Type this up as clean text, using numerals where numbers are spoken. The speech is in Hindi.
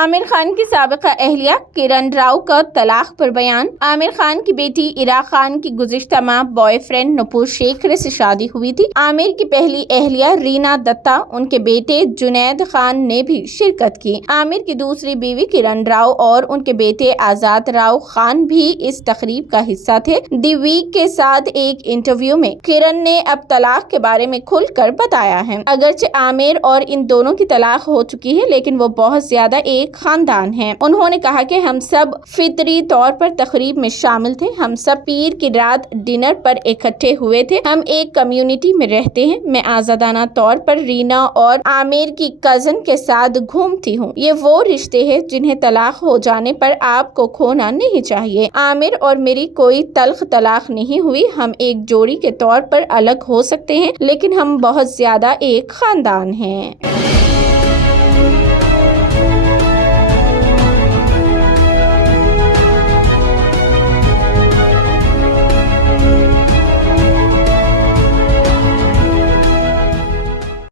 आमिर खान की साबिका अहलिया किरण राव का तलाक पर बयान। आमिर खान की बेटी इरा खान की गुज़िश्ता माह बॉयफ्रेंड नुपुर शेख से शादी हुई थी। आमिर की पहली अहलिया रीना दत्ता, उनके बेटे जुनैद खान ने भी शिरकत की। आमिर की दूसरी बीवी किरण राव और उनके बेटे आजाद राव खान भी इस तकरीब का हिस्सा थे। दी वीक के साथ एक इंटरव्यू में किरण ने अब तलाक के बारे में खुलकर बताया है। अगरचे आमिर और इन दोनों की तलाक हो चुकी है, लेकिन वो बहुत ज्यादा एक खानदान है। उन्होंने कहा कि हम सब फितरी तौर पर तकरीब में शामिल थे। हम सब पीर की रात डिनर पर इकट्ठे हुए थे। हम एक कम्युनिटी में रहते हैं। मैं आजादाना तौर पर रीना और आमिर की कजन के साथ घूमती हूँ। ये वो रिश्ते हैं जिन्हें तलाक हो जाने पर आपको खोना नहीं चाहिए। आमिर और मेरी कोई तल्ख तलाक नहीं हुई। हम एक जोड़ी के तौर पर अलग हो सकते हैं, लेकिन हम बहुत ज्यादा एक खानदान हैं।